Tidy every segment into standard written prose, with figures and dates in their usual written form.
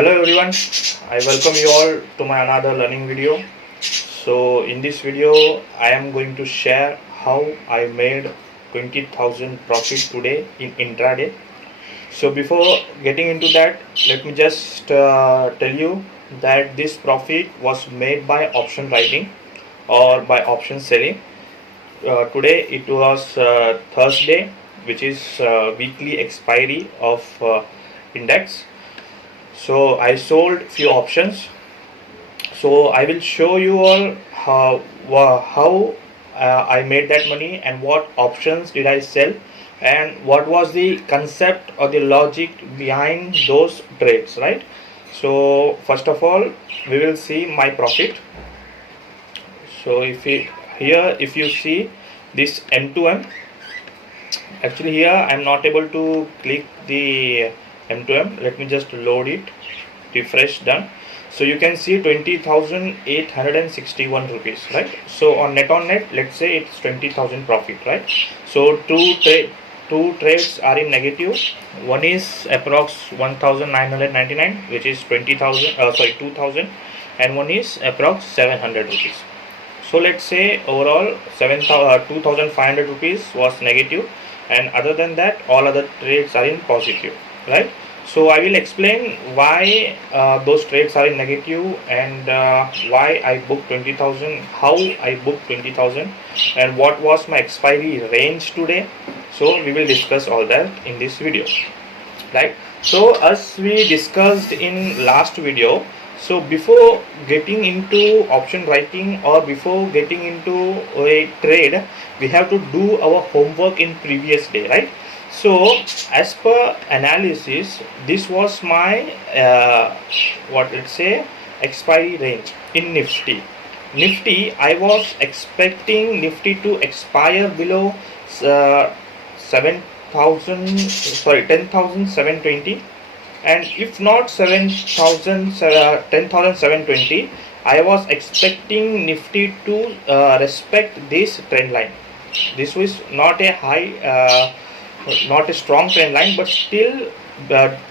Hello everyone, I welcome you all to my another learning video. So in this video I am going to share how I made 20,000 profit today in intraday. So before getting into that, let me just tell you that this profit was made by option writing or by option selling. Today it was Thursday, which is weekly expiry of index. So I sold few options. So I will show you all how I made that money and what options did I sell and what was the concept or the logic behind those trades, right? So first of all, we will see my profit. So if you see this M2M, actually here I am not able to click the M2M. Let me just load it, refresh, done. So you can see 20,861 rupees, right? So on net, let's say it's 20,000 profit, right? So two trades are in negative. One is approx 1,999, which is 2,000, and one is approx 700 rupees. So let's say overall 2,500 rupees was negative, and other than that all other trades are in positive, right? So I will explain why those trades are in negative and why I booked 20,000, how I booked 20,000, and what was my expiry range today. So we will discuss all that in this video, right? So as we discussed in last video, so before getting into option writing or before getting into a trade, we have to do our homework in previous day, right? So as per analysis, this was my expiry range in Nifty. I was expecting Nifty to expire below 10,720, and if not 10,720, I was expecting Nifty to respect this trend line. This was not a not a strong trend line, but still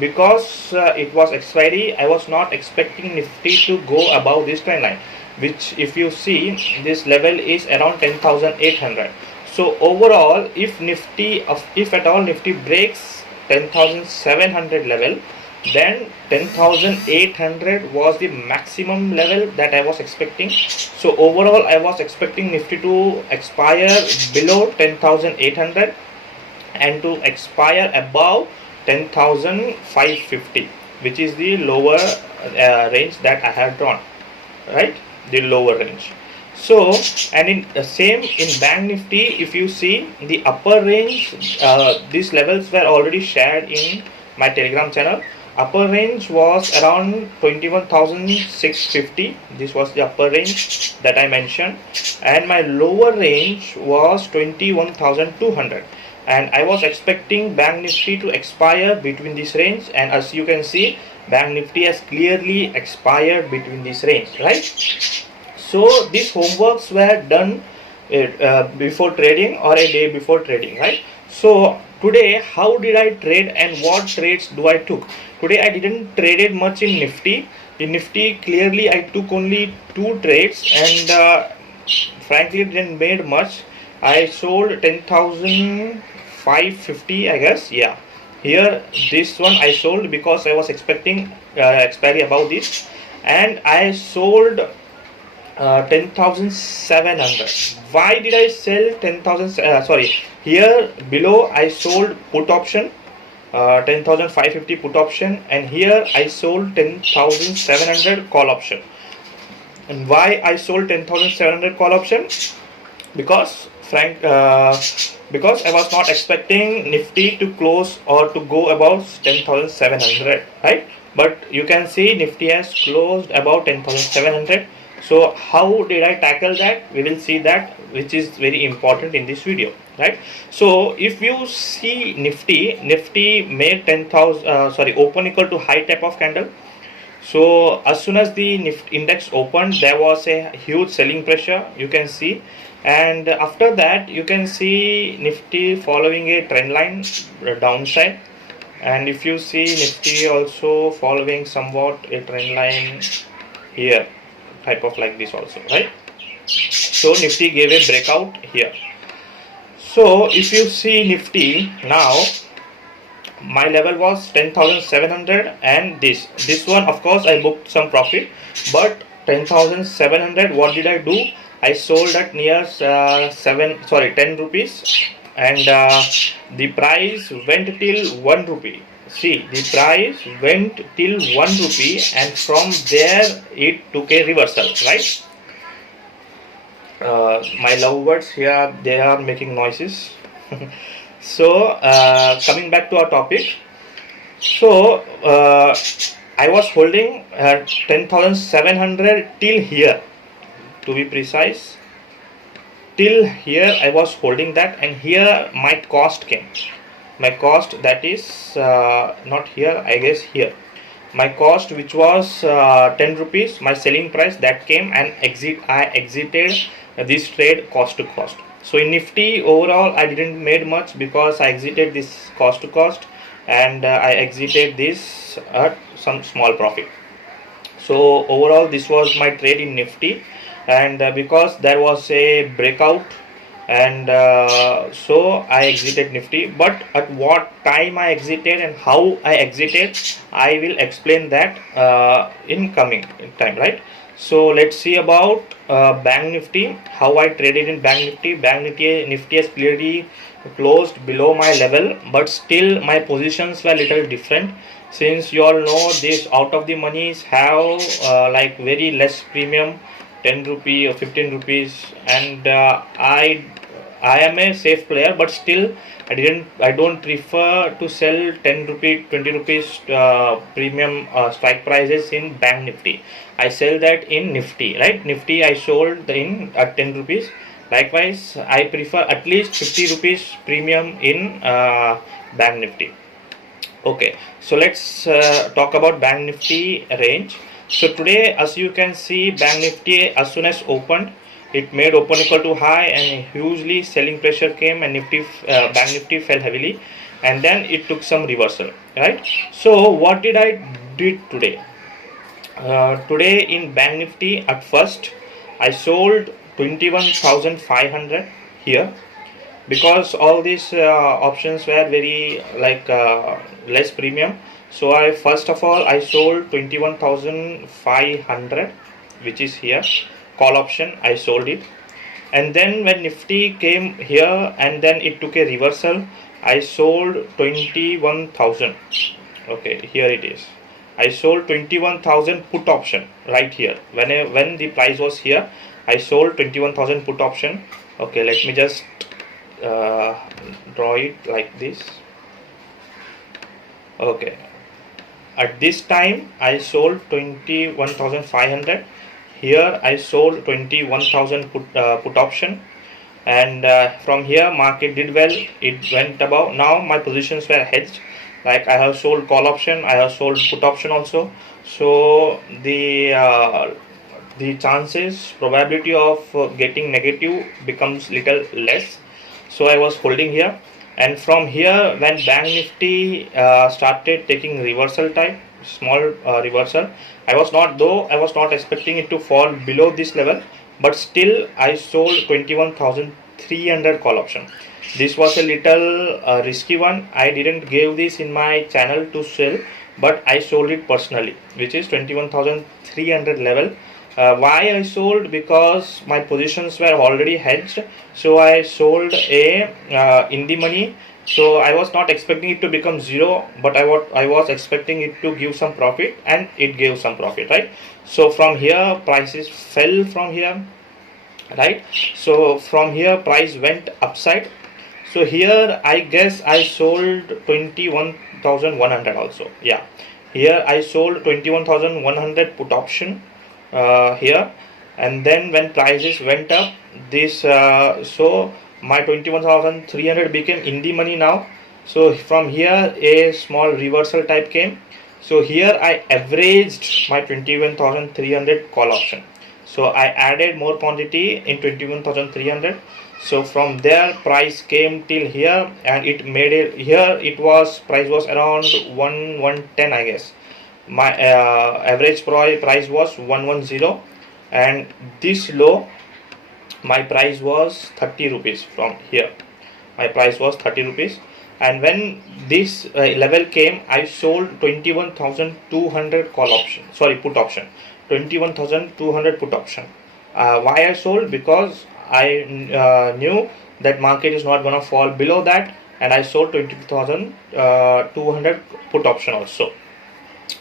because it was expiry, I was not expecting Nifty to go above this trend line, which if you see, this level is around 10,800. so overall, if at all Nifty breaks 10,700 level, then 10,800 was the maximum level that I was expecting. So overall I was expecting Nifty to expire below 10,800 and to expire above 10,550, which is the lower range that I have drawn, right? The lower range. So, and in Bank Nifty, if you see the upper range, these levels were already shared in my Telegram channel. Upper range was around 21,650. This was the upper range that I mentioned, and my lower range was 21,200. And I was expecting Bank Nifty to expire between this range, and as you can see, Bank Nifty has clearly expired between this range, right? So these homeworks were done before trading or a day before trading, right? So today, how did I trade and what trades do I took? Today I didn't traded much in Nifty. In Nifty, clearly I took only 2 trades, and frankly didn't made much. I sold 10,550, I guess. Yeah, here this one I sold because I was expecting expiry above this, and I sold 10,700. Why did I sell 10,000? Here below I sold put option 10,550 put option, and here I sold 10,700 call option. And why I sold 10,700 call option? Because because I was not expecting Nifty to close or to go above 10,700, right? But you can see Nifty has closed above 10,700. So how did I tackle that? We will see that, which is very important in this video, right? So if you see Nifty made 10,000 open equal to high type of candle. So as soon as the Nifty index opened, there was a huge selling pressure, you can see, and after that you can see Nifty following a trend line downside, and if you see Nifty also following somewhat a trend line here, type of like this also, right? So Nifty gave a breakout here. So if you see Nifty now, my level was 10,700, and this one of course I booked some profit, but 10,700, what did I do? I sold at near 10 rupees, and the price went till 1 rupee. See, the price went till 1 rupee, and from there it took a reversal, right? My lovebirds here, they are making noises. So coming back to our topic, so I was holding 10,700 till here, to be precise. Till here I was holding that, and here my cost came. My cost, that is not here, I guess here. My cost, which was 10 rupees, my selling price, that came, and I exited this trade cost to cost. So in Nifty overall I didn't made much, because I exited this cost to cost, and I exited this at some small profit. So overall this was my trade in Nifty, and because there was a breakout, and so I exited Nifty. But at what time I exited and how I exited, I will explain that in coming time, right? So let's see about Bank Nifty, how I traded in Bank Nifty. Nifty has clearly closed below my level, but still my positions were little different, since you all know this out of the monies have like very less premium, 10 rupee or 15 rupees, and I am a safe player, but still I don't prefer to sell 10 rupee 20 rupees premium strike prices in Bank Nifty. I sell that in Nifty, right? Nifty I sold in at 10 rupees. Likewise, I prefer at least 50 rupees premium in Bank Nifty. Okay, so let's talk about Bank Nifty range. So today, as you can see, Bank Nifty, as soon as opened, it made open equal to high, and hugely selling pressure came, and Bank Nifty fell heavily, and then it took some reversal, right? So what did I did today? Today in Bank Nifty, at first I sold 21,500 here, because all these options were very like less premium. So I first of all I sold 21,500, which is here, call option. I sold it, and then when Nifty came here and then it took a reversal, I sold 21,000. okay, here it is. I sold 21,000 put option right here. When the price was here, I sold 21,000 put option. Okay, let me just draw it like this. Okay, at this time I sold 21,500. Here I sold 21,000 put option, and from here market did well, it went above. Now my positions were hedged, like I have sold call option, I have sold put option also. So the chances, probability of getting negative becomes little less. So I was holding here, and from here when Bank Nifty started taking reversal type, small reversal, I was not expecting it to fall below this level, but still I sold 21,300 call option. This was a little risky one. I didn't give this in my channel to sell, but I sold it personally, which is 21,300 level. Why I sold? Because my positions were already hedged, so I sold a in the money. So I was not expecting it to become zero, but I was expecting it to give some profit, and it gave some profit, right? So from here prices fell from here, right? So from here price went upside. So here I guess I sold 21,100 also. Yeah, here I sold 21,100 put option here, and then when prices went up, this so my 21,300 became in the money now. So from here a small reversal type came. So here I averaged my 21,300 call option. So I added more quantity in 21,300. So from there price came till here, and it made it here. It was price was around 110, I guess. My average price was 110, and this low my price was 30 rupees. From here my price was 30 rupees, and when this level came, I sold 21,200 call option, sorry, put option, 21,200 put option. Why I sold? Because I knew that market is not gonna fall below that, and I sold 20,200 put option also.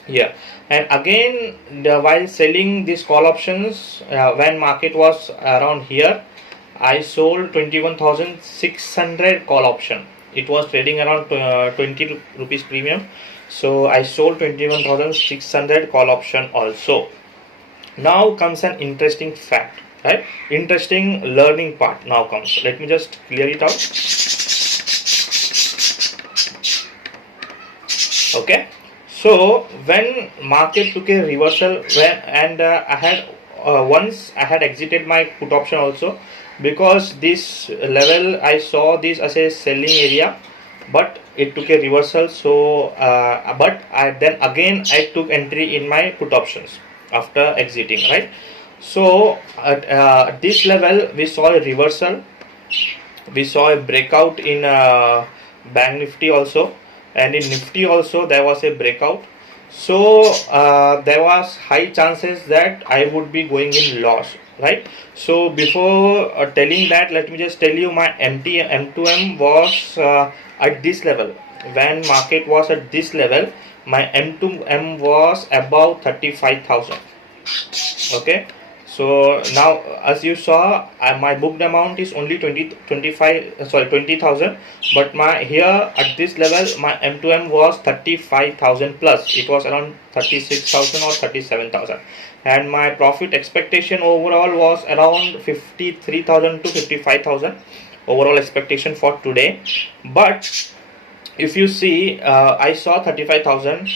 Yeah, and again while selling these call options, when market was around here, I sold 21,600 call option. It was trading around 20 rupees premium, so I sold 21,600 call option also. Now comes an interesting fact, right? Interesting learning part now comes. Let me just clear it out. Okay, so when market took a reversal, and I had once I had exited my put option also, because this level I saw this as a selling area, but it took a reversal. So but then again I took entry in my put options after exiting, right? So at this level we saw a reversal, we saw a breakout in bank Nifty also, and in Nifty also there was a breakout. So there was high chances that I would be going in loss, right? So before telling that, let me just tell you my M2M was at this level. When market was at this level, my M2M was above 35,000. Okay, so now as you saw, my booked amount is only 20,000, but my here at this level my M2M was 35,000 plus. It was around 36,000 or 37,000, and my profit expectation overall was around 53,000 to 55,000 overall expectation for today. But if you see, I saw 35,000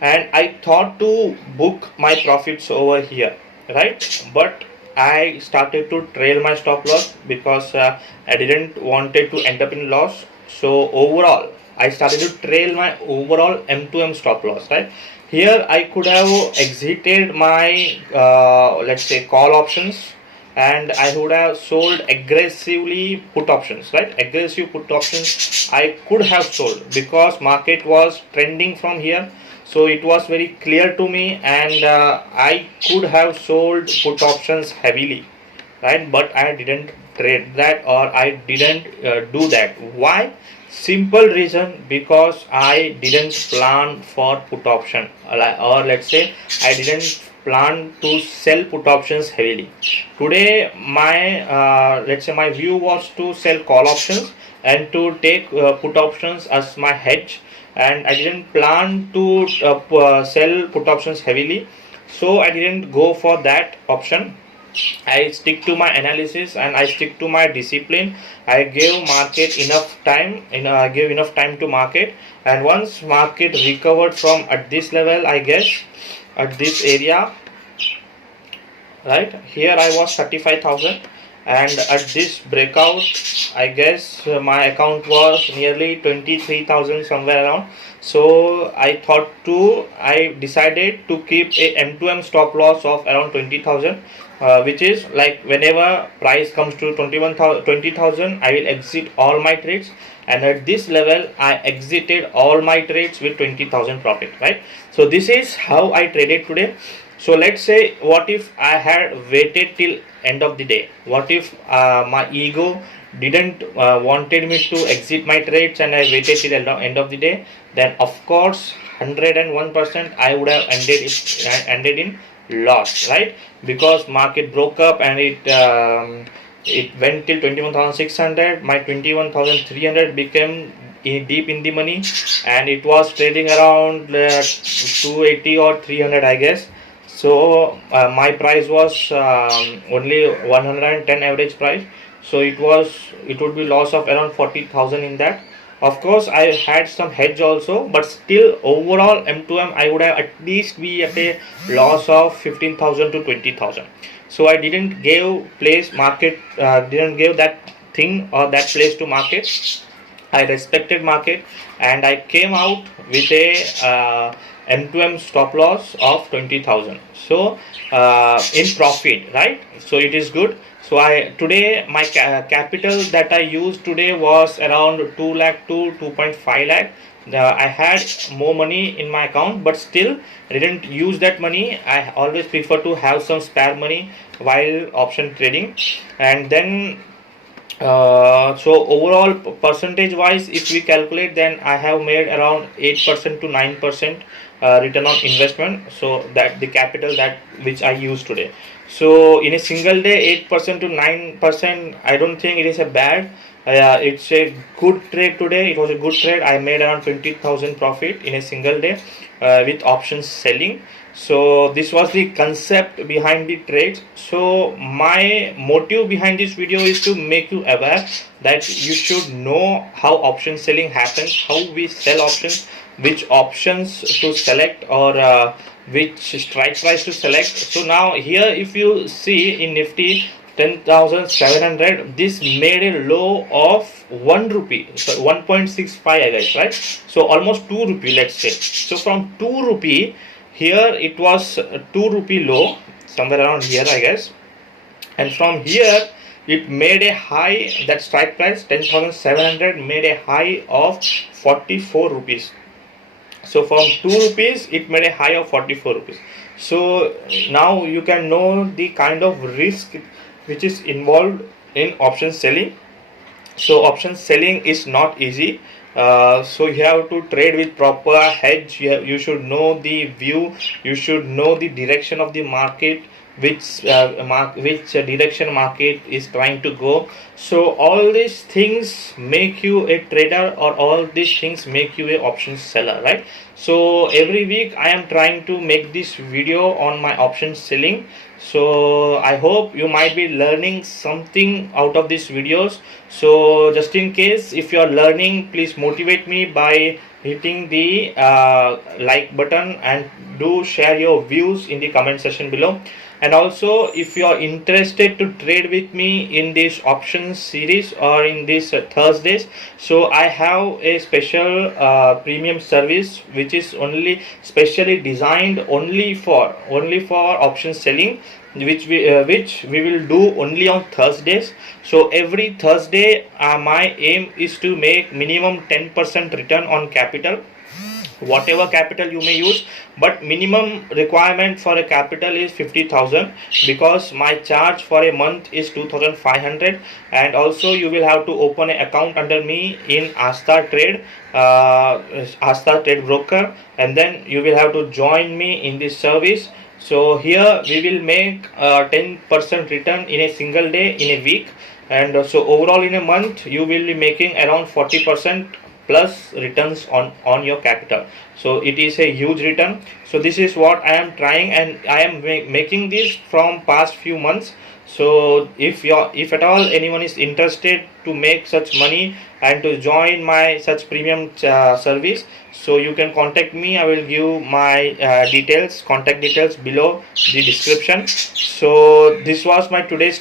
and I thought to book my profits over here, right? But I started to trail my stop loss because I didn't wanted to end up in loss. So overall I started to trail my overall M2M stop loss, right? Here I could have exited my let's say call options, and I would have sold aggressively put options, right? Aggressive put options I could have sold because market was trending from here. So it was very clear to me, and I could have sold put options heavily, right? But I didn't trade that, or I didn't do that. Why? Simple reason, because I didn't plan for put option, or let's say I didn't plan to sell put options heavily. Today my let's say my view was to sell call options and to take put options as my hedge, and I didn't plan to sell put options heavily, so I didn't go for that option. I stick to my analysis and I stick to my discipline. I gave market enough time, I gave enough time to market, and once market recovered from at this level, I guess at this area, right here I was 35,000, and at this breakout I guess my account was nearly 23,000 somewhere around. So I decided to keep a M2M stop loss of around 20,000, which is like whenever price comes to 20,000 I will exit all my trades, and at this level I exited all my trades with 20,000 profit, right? So this is how I traded today. So let's say, what if I had waited till end of the day? What if my ego didn't wanted me to exit my trades and I waited till end of the day? Then of course 101% I would have ended in loss, right? Because market broke up and it went till 21,600. My 21,300 became deep in the money, and it was trading around 280 or 300, I guess. So my price was only 110 average price, so it would be loss of around 40,000 in that. Of course I had some hedge also, but still overall M2M I would have at least be at a loss of 15,000 to 20,000. So I didn't give place market, didn't give that thing or that place to market. I respected market and I came out with a M2M stop loss of 20,000. So in profit, right? So it is good. So I today my capital that I used today was around 2 lakh to 2.5 lakh. I had more money in my account, but still I didn't use that money. I always prefer to have some spare money while option trading. And then so overall percentage wise, if we calculate, then I have made around 8% to 9% return on investment. So that the capital that which I use today. So in a single day, 8% to 9%, I don't think it is a bad. It's a good trade today. It was a good trade. I made around 20,000 profit in a single day with options selling. So this was the concept behind the trades. So my motive behind this video is to make you aware that you should know how option selling happens, how we sell options, which options to select, or which strike price to select. So now here if you see in Nifty 10,700, this made a low of 1 rupee, so 1.65 I guess, right? So almost 2 rupee, let's say. So from 2 rupee, here it was 2 rupee low, somewhere around here I guess, and from here it made a high, that strike price 10,700 made a high of 44 rupees. So from 2 rupees it made a high of 44 rupees. So now you can know the kind of risk which is involved in option selling. So option selling is not easy. So you have to trade with proper hedge. You should know the view, you should know the direction of the market, which direction market is trying to go. So all these things make you a trader, or all these things make you a option seller, right? So every week I am trying to make this video on my option selling. So I hope you might be learning something out of these videos. So just in case if you are learning, please motivate me by hitting the like button, and do share your views in the comment section below. And also if you are interested to trade with me in this options series or in this Thursdays, so I have a special premium service which is only specially designed only for option selling, which we will do only on Thursdays. So every Thursday my aim is to make minimum 10% return on capital, whatever capital you may use, but minimum requirement for a capital is 50,000, because my charge for a month is 2,500. And also you will have to open an account under me in Astha Trade broker, and then you will have to join me in this service. So here we will make 10% return in a single day in a week, and so overall in a month you will be making around 40% plus returns on your capital. So it is a huge return. So this is what I am trying, and I am making this from past few months. So if at all anyone is interested to make such money and to join my such premium service, so you can contact me. I will give my contact details below the description. So this was my today's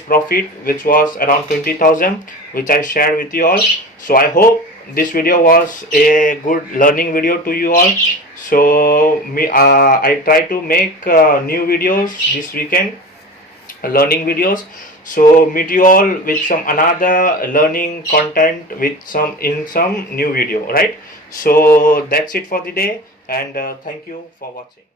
profit, which was around 20,000, which I shared with you all. So I hope this video was a good learning video to you all. So I try to make new videos this weekend, learning videos. So meet you all with some another learning content with some new video, right? So that's it for the day, and thank you for watching.